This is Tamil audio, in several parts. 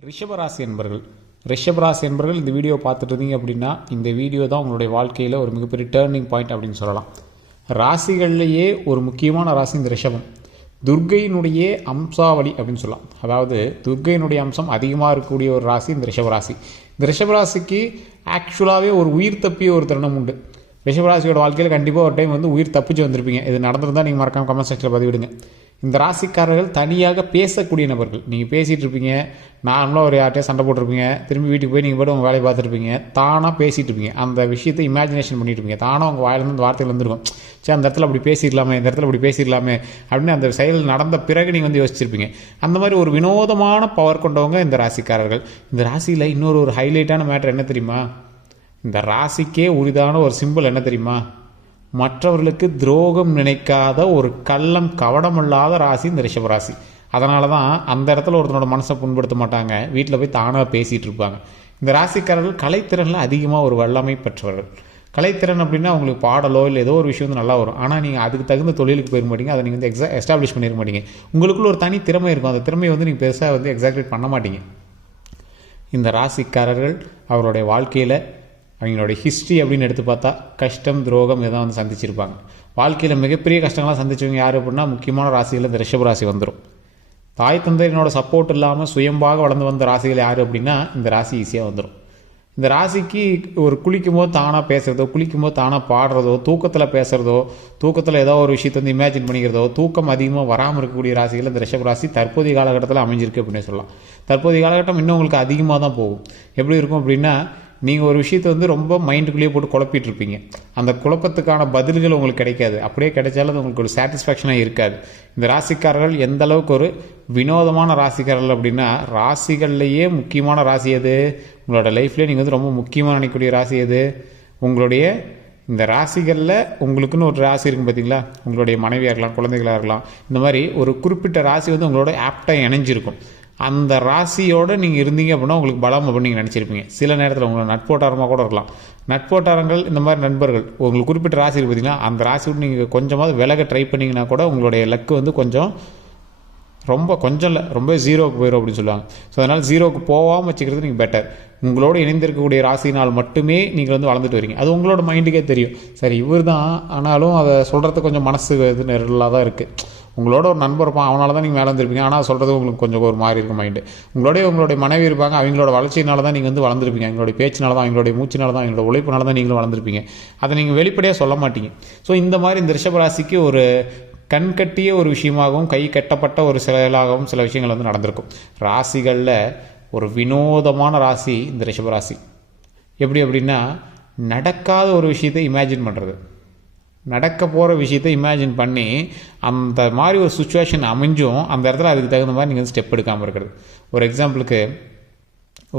ரிஷபராசி என்பர்கள் ரிஷபராசி என்பர்கள் இந்த வீடியோ பார்த்துட்டு இருந்தீங்க அப்படின்னா இந்த வீடியோ தான் உங்களுடைய வாழ்க்கையில் ஒரு மிகப்பெரிய டேர்னிங் பாயிண்ட் அப்படின்னு சொல்லலாம். ராசிகள்லேயே ஒரு முக்கியமான ராசி இந்த ரிஷபம். துர்க்கையினுடைய அம்சாவளி அப்படின்னு சொல்லலாம். அதாவது துர்க்கையினுடைய அம்சம் அதிகமாக இருக்கக்கூடிய ஒரு ராசி இந்த ரிஷபராசி. இந்த ரிஷபராசிக்கு ஆக்சுவலாகவே ஒரு உயிர் தப்பிய ஒரு தருணம் உண்டு. ரிஷபராசியோட வாழ்க்கையில் கண்டிப்பாக ஒரு டைம் உயிர் தப்பிச்சு வந்திருப்பீங்க. இது நடந்திருந்தால் நீங்கள் மறக்காமல் கமெண்ட் செக்ஷனில் பதிவிடுங்க. இந்த ராசிக்காரர்கள் தனியாக பேசக்கூடிய நபர்கள். நீங்கள் பேசிகிட்டு இருப்பீங்க, நார்மலாக ஒரு யார்கிட்டயே சண்டை போட்டிருப்பீங்க, திரும்பி வீட்டுக்கு போய் நீங்கள் போய்ட்டு உங்கள் வேலையை பார்த்துருப்பீங்க, தானாக பேசிகிட்டு இருப்பீங்க, அந்த விஷயத்தை இமேஜினேஷன் பண்ணிட்டு இருப்பீங்க, தானாக உங்கள் வாயிலிருந்து அந்த வார்த்தைகள் வந்துருக்கும். சரி, அந்த இடத்துல அப்படி பேசிடலாமே, இந்த இடத்துல அப்படி பேசிடலாமே அப்படின்னு அந்த செயல் நடந்த பிறகு நீங்கள் யோசிச்சிருப்பீங்க. அந்த மாதிரி ஒரு வினோதமான பவர் கொண்டவங்க இந்த ராசிக்காரர்கள். இந்த ராசியில் இன்னொரு ஒரு ஹைலைட்டான மேட்டர் என்ன தெரியுமா? இந்த ராசிக்கே உரிதான ஒரு சிம்பிள் என்ன தெரியுமா? மற்றவர்களுக்கு துரோகம் நினைக்காத ஒரு கள்ளம் கவடமில்லாத ராசி இந்த ரிஷபராசி. அதனால தான் அந்த இடத்துல ஒருத்தனோட மனசை புண்படுத்த மாட்டாங்க, வீட்டில் போய் தானாக பேசிகிட்டு இருப்பாங்க. இந்த ராசிக்காரர்கள் கலைத்திறனில் அதிகமாக ஒரு வல்லமை பெற்றவர்கள். கலைத்திறன் அப்படின்னா உங்களுக்கு பாடலோ இல்லை ஏதோ ஒரு விஷயம் நல்லா வரும். ஆனால் நீங்கள் அதுக்கு தகுந்த தொழிலுக்கு போயிருக்க மாட்டீங்க, அதை நீங்கள் எஸ்டாப்ளிஷ் பண்ணிருக்க மாட்டீங்க. உங்களுக்குள்ள ஒரு தனி திறமை இருக்கும், அந்த திறமையை நீங்கள் பெருசாக எக்ஸாக்ரேட் பண்ண மாட்டீங்க. இந்த ராசிக்காரர்கள் அவருடைய வாழ்க்கையில் அவங்களுடைய ஹிஸ்ட்ரி அப்படின்னு எடுத்து பார்த்தா கஷ்டம் துரோகம் இதான் சந்திச்சிருப்பாங்க. வாழ்க்கையில் மிகப்பெரிய கஷ்டங்கள்லாம் சந்திச்சவங்க யார் அப்படின்னா முக்கியமான ராசிகளில் இந்த ரிஷபராசி வந்துடும். தாய் தந்தையினோட சப்போர்ட் இல்லாமல் சுயம்பாக வளர்ந்து வந்த ராசிகள் யார் அப்படின்னா இந்த ராசி ஈஸியாக வந்துடும். இந்த ராசிக்கு ஒரு குளிக்கும் போது தானாக பேசுகிறதோ, குளிக்கும் போது தானாக பாடுறதோ, தூக்கத்தில் பேசுகிறதோ, தூக்கத்தில் ஏதோ ஒரு விஷயத்தை இமேஜின் பண்ணிக்கிறதோ, தூக்கம் அதிகமாக வராமல் இருக்கக்கூடிய ராசிகள் இந்த ரிஷபராசி தற்போதைய காலகட்டத்தில் அமைஞ்சிருக்கு அப்படின்னு சொல்லலாம். தற்போதைய காலகட்டம் இன்னும் உங்களுக்கு அதிகமாக தான் போகும். எப்படி இருக்கும் அப்படின்னா, நீங்கள் ஒரு விஷயத்தை ரொம்ப மைண்டுக்குள்ளேயே போட்டு குழப்பிட்டு இருப்பீங்க. அந்த குழப்பத்துக்கான பதில்கள் உங்களுக்கு கிடைக்காது. அப்படியே கிடைச்சாலும் அது உங்களுக்கு ஒரு சாட்டிஸ்ஃபேக்ஷனாக இருக்காது. இந்த ராசிக்காரர்கள் எந்த அளவுக்கு ஒரு வினோதமான ராசிக்காரர்கள் அப்படின்னா, ராசிகள்லேயே முக்கியமான ராசி எது? உங்களோட லைஃப்லேயே நீங்கள் ரொம்ப முக்கியமாக நினைக்கக்கூடிய ராசி எது? உங்களுடைய இந்த ராசிகளில் உங்களுக்குன்னு ஒரு ராசி இருக்கும் பார்த்தீங்களா? உங்களுடைய மனைவியாக இருக்கலாம், குழந்தைகளாக இருக்கலாம். இந்த மாதிரி ஒரு குறிப்பிட்ட ராசி உங்களோட ஆப்டாக இணைஞ்சிருக்கும். அந்த ராசியோடு நீங்கள் இருந்தீங்க அப்படின்னா உங்களுக்கு பலம் அப்படின்னு நீங்கள் நினச்சிருப்பீங்க. சில நேரத்தில் உங்களோட நட்போட்டாரமாக கூட இருக்கலாம். நட்போட்டாரங்கள் இந்த மாதிரி நண்பர்கள் உங்களுக்கு குறிப்பிட்ட ராசி இருக்கு பார்த்தீங்கன்னா, அந்த ராசி விட்டு நீங்கள் கொஞ்சமாவது விலக ட்ரை பண்ணிங்கன்னா கூட உங்களுடைய லக்கு கொஞ்சம் கொஞ்சம் இல்லை, ரொம்ப ஜீரோவுக்கு போயிடும் அப்படின்னு சொல்லுவாங்க. ஸோ அதனால் ஜீரோவுக்கு போகாமல் வச்சுக்கிறது நீங்கள் பெட்டர். உங்களோட இணைந்திருக்கக்கூடிய ராசினால் மட்டுமே நீங்கள் வளர்ந்துட்டு வரீங்க. அது உங்களோட மைண்டுக்கே தெரியும். சரி இவர் தான், ஆனாலும் அதை சொல்கிறது கொஞ்சம் மனசு நெருடலாக தான் இருக்குது. உங்களோட ஒரு நண்பர் இருப்பான், அவனால தான் நீங்கள் மேலே வந்துருப்பீங்க. ஆனால் சொல்கிறது உங்களுக்கு கொஞ்சம் ஒரு மாதிரி இருக்கும் மைண்டு. உங்களுடைய மனைவி இருப்பாங்க, அவங்களோட வளர்ச்சியினால தான் நீங்கள் வளர்ந்துருப்பீங்க. அவங்களுடைய பேச்சினால தான், அவங்களுடைய மூச்சினால தான், அவங்களோட உழைப்பினால தான் நீங்களும் வளர்ந்துருப்பீங்க. அதை நீங்கள் வெளிப்படையாக சொல்ல மாட்டீங்க. ஸோ இந்த மாதிரி இந்த ரிஷபராசிக்கு ஒரு கண்கட்டிய ஒரு விஷயமாகவும் கை கட்டப்பட்ட ஒரு செயலாகவும் சில விஷயங்கள் நடந்திருக்கும். ராசிகளில் ஒரு வினோதமான ராசி இந்த ரிஷபராசி. எப்படி அப்படின்னா, நடக்காத ஒரு விஷயத்தை இமேஜின் பண்ணுறது, நடக்க போகிற விஷயத்தை இமேஜின் பண்ணி அந்த மாதிரி ஒரு சுச்சுவேஷன் அமைஞ்சும் அந்த இடத்துல அதுக்கு தகுந்த மாதிரி நீங்கள் ஸ்டெப் எடுக்காமல் இருக்கிறது. ஒரு எக்ஸாம்பிளுக்கு,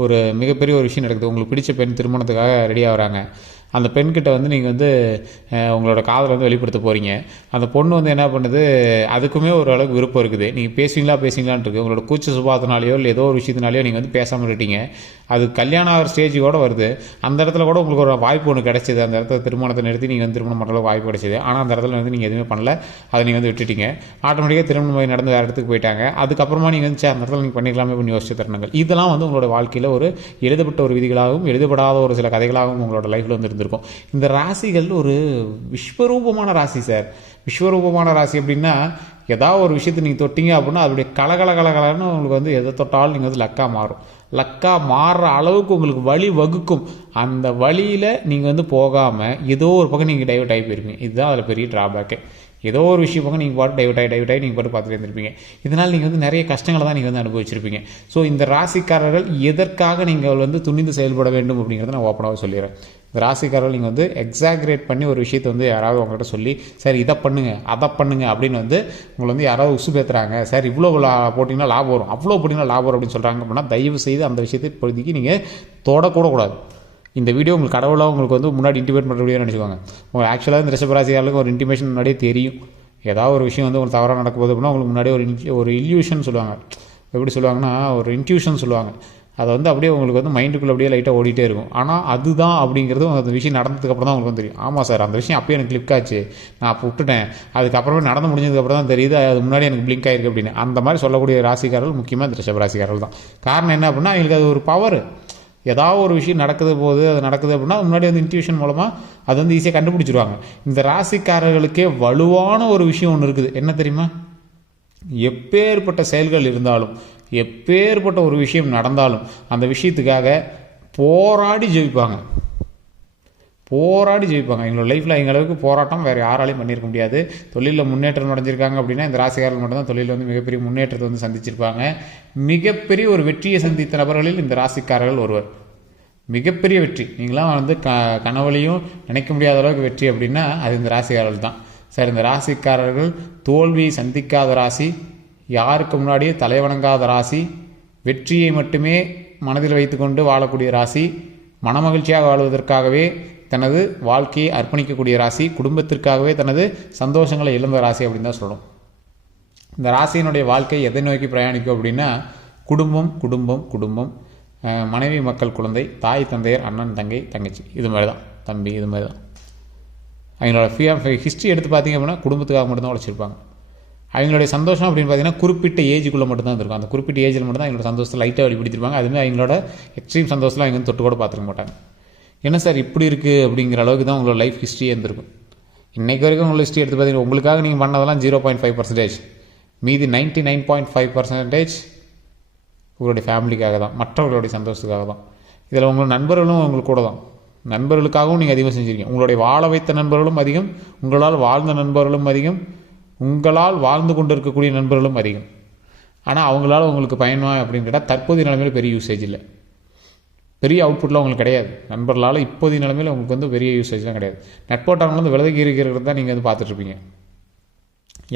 ஒரு மிகப்பெரிய ஒரு விஷயம் நடக்குது. உங்களுக்கு பிடிச்ச பெண் திருமணத்துக்காக ரெடி ஆகிறாங்க. அந்த பெண்கிட்ட நீங்கள் உங்களோட காதலை வெளிப்படுத்த போகிறீங்க. அந்த பொண்ணு என்ன பண்ணுது, அதுக்குமே ஒரு அளவுக்கு விருப்பம் இருக்குது. நீங்கள் பேசுவீங்களான்னு இருக்குது. உங்களோட கூச்ச சுபாவத்தினாலேயோ இல்லை ஏதோ ஒரு விஷயத்தினாலேயோ நீங்கள் பேசாமல் இருக்கீங்க. அது கல்யாணம் ஆகிற ஸ்டேஜோடு வருது. அந்த இடத்துல கூட உங்களுக்கு ஒரு வாய்ப்பு ஒன்று கிடைச்சிது. அந்த இடத்துல திருமணத்தை நிறுத்தி நீங்கள் திருமணம் பண்ணுற வாய்ப்பு கிடைச்சிது. ஆனால் அந்த இடத்துல நீங்கள் எதுவுமே பண்ணல, அதை நீங்கள் விட்டுட்டீங்க. ஆட்டோமேட்டிக்காக திருமணம் நடந்து வேறு இடத்துக்கு போயிட்டாங்க. அதுக்கப்புறமா நீங்கள் அந்த இடத்துல நீங்கள் பண்ணிக்கலாமே அப்படின்னு யோசிச்சு தருணங்கள். இதெல்லாம் உங்களோட வாழ்க்கையில் ஒரு எழுதப்பட்ட ஒரு விதிகளாகவும் எழுதப்படாத ஒரு சில கதைகளாகவும் உங்களோட லைஃப்பில் இருந்திருக்கும். இந்த ராசிகள் ஒரு விஸ்வரூபமான ராசி சார். விஸ்வரூபமான ராசி அப்படின்னா, ஏதாவது ஒரு விஷயத்தை நீங்கள் தொட்டீங்க அப்படின்னா அதோடைய கலகலன்னு உங்களுக்கு எதை தொட்டாலும் நீங்கள் லக்கா மாறும். லக்கா மாறுற அளவுக்கு உங்களுக்கு வழி வகுக்கும். அந்த வழியில் நீங்கள் போகாமல் ஏதோ ஒரு பக்கம் நீங்கள் டைவர்ட் ஆகி போயிருப்பீங்க. இதுதான் அதில் பெரிய ட்ராபேக்கு. ஏதோ ஒரு விஷயம் பக்கம் நீங்கள் பாட்டு டைவர்ட் ஆகி நீங்கள் பாட்டு பார்த்துட்டு இருந்திருப்பீங்க. இதனால் நீங்கள் நிறைய கஷ்டங்களை தான் நீங்கள் அனுபவிச்சிருப்பீங்க. ஸோ இந்த ராசிக்காரர்கள் எதற்காக நீங்கள் துணிந்து செயல்பட வேண்டும் அப்படிங்கிறத நான் ஓப்பனாக சொல்லிடுறேன். இந்த ராசிக்காரர்கள் நீங்கள் எக்ஸாக்ரேட் பண்ணி ஒரு விஷயத்தை யாராவது உங்கள்கிட்ட சொல்லி, சார் இதை பண்ணுங்க அதை பண்ணுங்க அப்படின்னு உங்களை யாராவது உசு பேத்துறாங்க, சார் இவ்வளோ போட்டிங்கன்னா லாபம் வரும், அவ்வளோ போட்டிங்கன்னா லாபம் வரும் அப்படின்னு சொல்கிறாங்க அப்படின்னா தயவு செய்து அந்த விஷயத்தை இப்போதைக்கு நீங்கள் தொடக்கூடாது. இந்த வீடியோ உங்களுக்கு கடவுளாக உங்களுக்கு முன்னாடி இன்டிமேட் பண்ணுற வீடியோ நினச்சிக்கோங்க. உங்களுக்கு ஆக்சுவலாக இந்த ரிஷபராசியாளுக்கு ஒரு இன்டிமேஷன் முன்னாடியே தெரியும். ஏதாவது ஒரு விஷயம் உங்களுக்கு தவறாக நடக்கும்போது அப்படின்னா உங்களுக்கு முன்னாடியே ஒரு இல்யூஷன் சொல்லுவாங்க. எப்படி சொல்லுவாங்கன்னா, ஒரு இன்ட்யூஷன் சொல்லுவாங்க. அதை வந்து அப்படியே உங்களுக்கு வந்து மைண்டுக்குள்ளே அப்படியே லைட்டாக ஓடிட்டே இருக்கும். ஆனால் அதுதான் அப்படிங்கிறது அந்த விஷயம் நடந்ததுக்கப்புறம் தான் உங்களுக்கு வந்து தெரியும். ஆமாம் சார், அந்த விஷயம் அப்போயே எனக்கு கிளிக் ஆச்சு, நான் அப்போ விட்டுட்டேன், அதுக்கப்புறமே நடந்து முடிஞ்சதுக்கப்புறம் தான் தெரியுது அது முன்னாடி எனக்கு பிளிங்க் ஆகிருக்கு அப்படின்னு. அந்த மாதிரி சொல்லக்கூடிய ராசிக்காரர்கள் முக்கியமாக இந்த ரிஷப ராசிக்காரர்கள் தான். காரணம் என்ன அப்படின்னா, எங்களுக்கு அது ஒரு பவர். ஏதாவது ஒரு விஷயம் நடக்குது போது அது நடக்குது அப்படின்னா முன்னாடி வந்து இன்ட்யூஷன் மூலமாக அது வந்து ஈஸியாக கண்டுபிடிச்சிருவாங்க. இந்த ராசிக்காரர்களுக்கே வலுவான ஒரு விஷயம் ஒன்று இருக்குது. என்ன தெரியுமா? எப்பேற்பட்ட செயல்கள் இருந்தாலும், எப்பேற்பட்ட ஒரு விஷயம் நடந்தாலும் அந்த விஷயத்துக்காக போராடி ஜெயிப்பாங்க. எங்களோட லைஃப்பில் எங்களவுக்கு போராட்டம் வேறு யாராலையும் பண்ணியிருக்க முடியாது. தொழிலில் முன்னேற்றம் அடைஞ்சிருக்காங்க அப்படின்னா இந்த ராசிக்காரர்கள் மட்டும்தான் தொழிலில் வந்து மிகப்பெரிய முன்னேற்றத்தை வந்து சந்திச்சிருப்பாங்க. மிகப்பெரிய ஒரு வெற்றியை சந்தித்த நபர்களில் இந்த ராசிக்காரர்கள் ஒருவர். மிகப்பெரிய வெற்றி, நீங்களாம் வந்து கனவுலையும் நினைக்க முடியாத அளவுக்கு வெற்றி அப்படின்னா அது இந்த ராசிக்காரர்கள் தான். சார், இந்த ராசிக்காரர்கள் தோல்வியை சந்திக்காத ராசி, யாருக்கு முன்னாடியே தலைவணங்காத ராசி, வெற்றியை மட்டுமே மனதில் வைத்துக்கொண்டு வாழக்கூடிய ராசி, மனமகிழ்ச்சியாக வாழ்வதற்காகவே தனது வாழ்க்கையை அர்ப்பணிக்கக்கூடிய ராசி, குடும்பத்திற்காகவே தனது சந்தோஷங்களை இழந்த ராசி அப்படின்னு தான் சொல்லணும். இந்த ராசியினுடைய வாழ்க்கை எதை நோக்கி பிரயாணிக்கும் அப்படின்னா குடும்பம் குடும்பம் குடும்பம், மனைவி மக்கள் குழந்தை, தாய் தந்தையர், அண்ணன் தங்கை தங்கச்சி, இது மாதிரி தான், தம்பி, இது மாதிரி தான். அவங்களோட ஹிஸ்ட்ரி எடுத்து பார்த்திங்க அப்படின்னா குடும்பத்துக்காக மட்டும்தான் உழைச்சிருப்பாங்க. அவங்களுடைய சந்தோஷம் அப்படின்னு பார்த்தீங்கன்னா குறிப்பிட்ட ஏஜுக்குள்ளே மட்டும்தான் இருக்கும். அந்த குறிப்பிட்ட ஏஜில் மட்டும்தான் அவங்களோட சந்தோஷத்தை லைட்டாக வெளிப்படுத்திருப்பாங்க. அதுமாதிரி அவங்களோட எக்ஸ்ட்ரீம் சந்தோஷத்தில் அவங்க வந்து தொட்டு கூட பார்த்துக்க மாட்டாங்க. என்ன சார் இப்படி இருக்குது அப்படிங்கிற அளவுக்கு தான் உங்களோட லைஃப் ஹிஸ்ட்ரியே இருந்திருக்கும். இன்றைக்கு வரைக்கும் உங்களோட ஹிஸ்ட்ரி எடுத்து பார்த்தீங்கன்னா உங்களுக்காக நீங்கள் பண்ணதெல்லாம் 0.5%, மீதி 99.5% உங்களுடைய ஃபேமிலிக்காக தான், மற்றவர்களுடைய சந்தோஷத்துக்காக தான். இதில் உங்களோட நண்பர்களும் உங்களுக்கு கூட தான். நண்பர்களுக்காகவும் நீங்கள் அதிகம் செஞ்சுருக்கீங்க. உங்களுடைய வாழ வைத்த நண்பர்களும் அதிகம், உங்களால் வாழ்ந்த நண்பர்களும் அதிகம், உங்களால் வாழ்ந்து கொண்டு இருக்கக்கூடிய நண்பர்களும் அதிகம். ஆனால் அவங்களால உங்களுக்கு பயனா அப்படின்னு கேட்டால் தற்போதைய நிலைமையில் பெரிய யூசேஜ் இல்லை, பெரிய அவுட்புட்லாம் உங்களுக்கு கிடையாது. நண்பர்களால் இப்போதைய நிலைமையில் உங்களுக்கு வந்து பெரிய யூசேஜ்லாம் கிடையாது. நட்போட்டாரங்கள் வந்து விலகி இருக்கிறது தான் நீங்கள் வந்து பார்த்துட்ருப்பீங்க.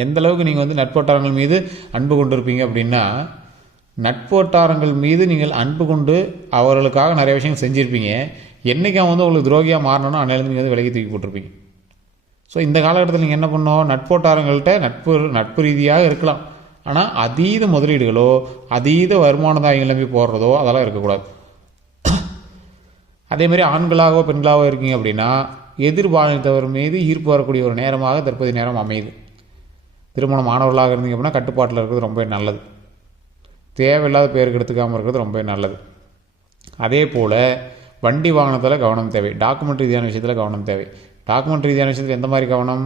எந்தளவுக்கு நீங்கள் வந்து நட்போட்டாரங்கள் மீது அன்பு கொண்டு இருப்பீங்க அப்படின்னா, நட்போட்டாரங்கள் மீது நீங்கள் அன்பு கொண்டு அவர்களுக்காக நிறைய விஷயங்கள் செஞ்சுருப்பீங்க. என்றைக்கு அவன் வந்து உங்களுக்கு துரோகியாக மாறணும்னா அன்னையிலேருந்து நீங்கள் வந்து விலகி தூக்கி போட்டிருப்பீங்க. ஸோ இந்த காலகட்டத்தில் நீங்கள் என்ன பண்ணோம், நட்போட்டாரங்கள்கிட்ட நட்பு ரீதியாக இருக்கலாம், ஆனால் அதீத முதலீடுகளோ அதீத வருமானதாயிகளை போய் போடுறதோ அதெல்லாம் இருக்கக்கூடாது. அதேமாதிரி ஆண்களாகவோ பெண்களாகவோ இருக்கீங்க அப்படின்னா எதிர்பார்த்தவர் மீது ஈர்ப்பு வரக்கூடிய ஒரு நேரமாக தற்போதைய நேரம் அமையுது. திருமணம் ஆனவர்களாக இருந்தீங்க அப்படின்னா கட்டுப்பாட்டில் இருக்கிறது ரொம்ப நல்லது. தேவையில்லாத பேருக்கு எடுத்துக்காமல் இருக்கிறது ரொம்ப நல்லது. அதே போல் வண்டி வாகனத்தில் கவனம் தேவை, டாக்குமெண்ட் ரீதியான விஷயத்தில் கவனம் தேவை. டாக்குமெண்ட் ரீதியான விஷயத்தில் எந்த மாதிரி கவனம்,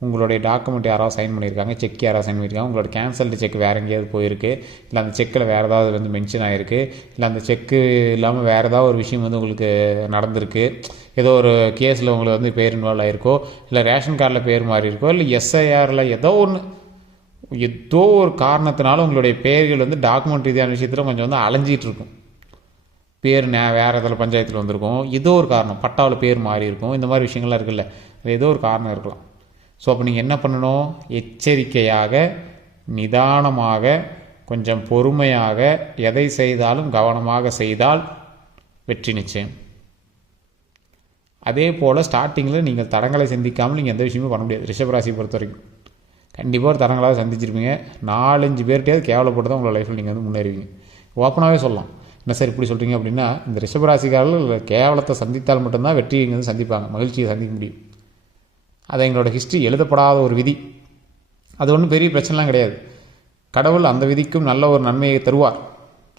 உங்களுடைய டாக்குமெண்ட் யாராவது சைன் பண்ணியிருக்காங்க, செக் யாராவது சைன் பண்ணியிருக்காங்க, உங்களோட கேன்சல்டு செக் வேறு எங்கேயாவது போயிருக்கு, இல்லை அந்த செக்கில் வேறு ஏதாவது வந்து மென்ஷன் ஆகிருக்கு, இல்லை அந்த செக்கு இல்லாமல் வேறு ஏதாவது ஒரு விஷயம் வந்து உங்களுக்கு நடந்திருக்கு, ஏதோ ஒரு கேஸில் உங்களுக்கு வந்து பேர் இன்வால்வ் ஆகிருக்கோ, இல்லை ரேஷன் கார்டில் பேர் மாறி இருக்கோ, இல்லை எஸ்ஐஆரில் ஏதோ ஒரு காரணத்தினால உங்களுடைய பேர்கள் வந்து டாக்குமெண்ட் ரீதியான விஷயத்தில் கொஞ்சம் வந்து அலைஞ்சிட்டு இருக்கும். பேர் வேறு இதில் பஞ்சாயத்தில் வந்திருக்கும், ஏதோ ஒரு காரணம், பட்டாவில் பேர் மாறி இருக்கும், இந்த மாதிரி விஷயங்கள்லாம் இருக்குல்ல, அது ஏதோ ஒரு காரணம் இருக்கலாம். ஸோ அப்போ நீங்கள் என்ன பண்ணணும், எச்சரிக்கையாக, நிதானமாக, கொஞ்சம் பொறுமையாக எதை செய்தாலும் கவனமாக செய்தால் வெற்றி நிச்சயம். அதே போல் ஸ்டார்டிங்கில் நீங்கள் தடங்களை சந்திக்காமல் நீங்கள் எந்த விஷயமும் பண்ண முடியாது. ரிஷபராசியை பொறுத்த வரைக்கும் கண்டிப்பாக ஒரு தடங்களாக சந்திச்சிருப்பீங்க. 4-5 பேர்கிட்டையாவது கேவலப்பட்டு தான் உங்களோட லைஃப்பில் நீங்கள் வந்து முன்னேறுவீங்க. ஓப்பனாகவே சொல்லலாம். என்ன சார் இப்படி சொல்கிறீங்க அப்படின்னா, இந்த ரிஷபராசிக்காரர்கள் கேவலத்தை சந்தித்தால் மட்டும்தான் வெற்றியை இங்கே வந்து சந்திப்பாங்க, மகிழ்ச்சியை சந்திக்க முடியும். அது எங்களோட ஹிஸ்ட்ரி, எழுதப்படாத ஒரு விதி. அது ஒன்றும் பெரிய பிரச்சனைலாம் கிடையாது. கடவுள் அந்த விதிக்கும் நல்ல ஒரு நன்மையை தருவார்,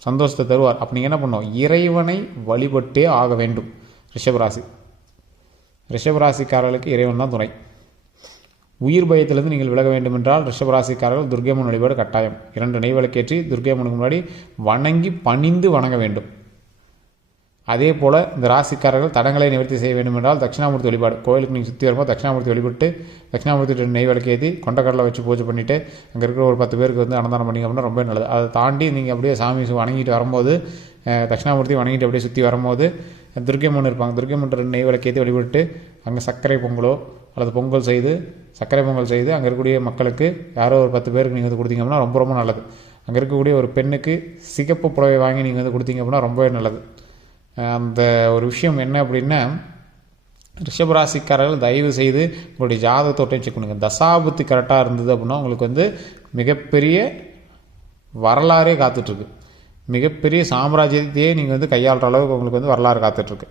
சந்தோஷத்தை தருவார். அப்போ நீங்கள் என்ன பண்ணோம், இறைவனை வழிபட்டே ஆக வேண்டும். ரிஷபராசிக்காரர்களுக்கு இறைவன் தான் துணை. உயிர் பயத்திலிருந்து நீங்கள் விலக வேண்டும் என்றால் ரிஷபராசிக்காரர்கள் துர்க்கையம்மன் வழிபாடு கட்டாயம். 2 நெய் விளக்கேற்றி துர்க்கையம்மனுக்கு முன்னாடி வணங்கி பணிந்து வணங்க வேண்டும். அதே போல் இந்த ராசிக்காரர்கள் தடங்களை நிவர்த்தி செய்ய வேண்டும் என்றால் தட்சிணாமூர்த்தி வழிபாடு, கோயிலுக்கு நீங்கள் சுற்றி வரும்போது தட்சிணாமூர்த்தி வழிபட்டு தட்சிணாமூர்த்தி நெய் விளக்கேற்றி கொண்டக்கடலை வச்சு பூஜை பண்ணிவிட்டு அங்கே இருக்கிற ஒரு 10 பேருக்கு வந்து அன்னதானம் பண்ணிங்க அப்படின்னா ரொம்ப நல்லது. அதை தாண்டி நீங்கள் அப்படியே சாமி வணங்கிட்டு வரும்போது, தட்சிணாமூர்த்தி வணங்கிட்டு அப்படியே சுற்றி வரும்போது துர்க்கையம்மன் இருப்பாங்க, துர்க்கையம்மன் நெய் விளக்கேற்றி வழிபட்டு அங்கே சர்க்கரை பொங்கலோ அல்லது சர்க்கரை பொங்கல் செய்து அங்கே இருக்கக்கூடிய மக்களுக்கு யாரோ ஒரு 10 பேருக்கு நீங்கள் வந்து கொடுத்தீங்க அப்படின்னா ரொம்ப ரொம்ப நல்லது. அங்கே இருக்கக்கூடிய ஒரு பெண்ணுக்கு சிகப்பு புடவை வாங்கி நீங்கள் வந்து கொடுத்தீங்க அப்படின்னா ரொம்பவே நல்லது. அந்த ஒரு விஷயம் என்ன அப்படின்னா, ரிஷபராசிக்காரர்கள் தயவு செய்து உங்களுடைய ஜாதகத்தோட்டையும் செக் பண்ணுங்கள். தசாபுத்தி கரெக்டாக இருந்தது அப்படின்னா உங்களுக்கு வந்து மிகப்பெரிய வரலாறே காத்துட்ருக்கு. மிகப்பெரிய சாம்ராஜ்யத்தையே நீங்கள் வந்து கையாளுற அளவுக்கு உங்களுக்கு வந்து வரலாறு காத்துட்ருக்கு.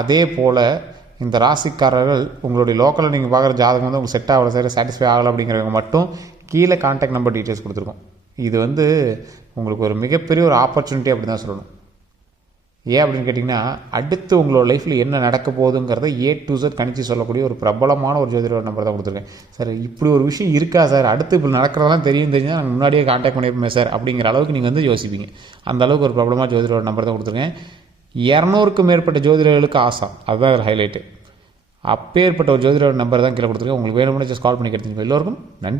அதே போல் இந்த ராசிக்காரர்கள் உங்களுடைய லோக்கலில் நீங்கள் பார்க்குற ஜாதகம் வந்து உங்களுக்கு செட் ஆகலை, சரி சாட்டிஸ்ஃபை ஆகலை அப்படிங்கிறவங்க மட்டும் கீழே கான்டாக்ட் நம்பர் டீட்டெயில்ஸ் கொடுத்துருக்கோம். இது வந்து உங்களுக்கு ஒரு மிகப்பெரிய ஒரு ஆப்பர்ச்சுனிட்டி அப்படி தான் சொல்லணும். ஏன் அப்படின்னு கேட்டிங்கன்னா, அடுத்து உங்களோட லைஃப்பில் என்ன நடக்க போகுதுங்கிறத A to Z கணிச்சு சொல்லக்கூடிய ஒரு பிரபலமான ஒரு ஜோதிடர் நம்பர் தான் கொடுத்துருக்கேன். சார் இப்படி ஒரு விஷயம் இருக்கா சார், அடுத்து இப்படி நடக்கிறதெல்லாம் தெரிஞ்சால் நாங்கள் முன்னாடியே கான்டாக்ட் பண்ணியிருப்போம் சார் அப்படிங்கிற அளவுக்கு நீங்கள் வந்து யோசிப்பீங்க. அந்த அளவுக்கு ஒரு பிரபலமான ஜோதிடர் நம்பர் தான் கொடுத்துருக்கேன். 200க்கும் மேற்பட்ட ஜோதிடர்களுக்கு ஆசா, அதுதான் ஹைலைட்டு. அப்பேற்பட்ட ஒரு ஜோதிடர் நம்பர் தான் கீழே கொடுத்துருக்கேன். உங்களுக்கு வேணும்னு ஜஸ்ட் கால் பண்ணி கேட்டுருங்க. எல்லோருக்கும் நன்றி.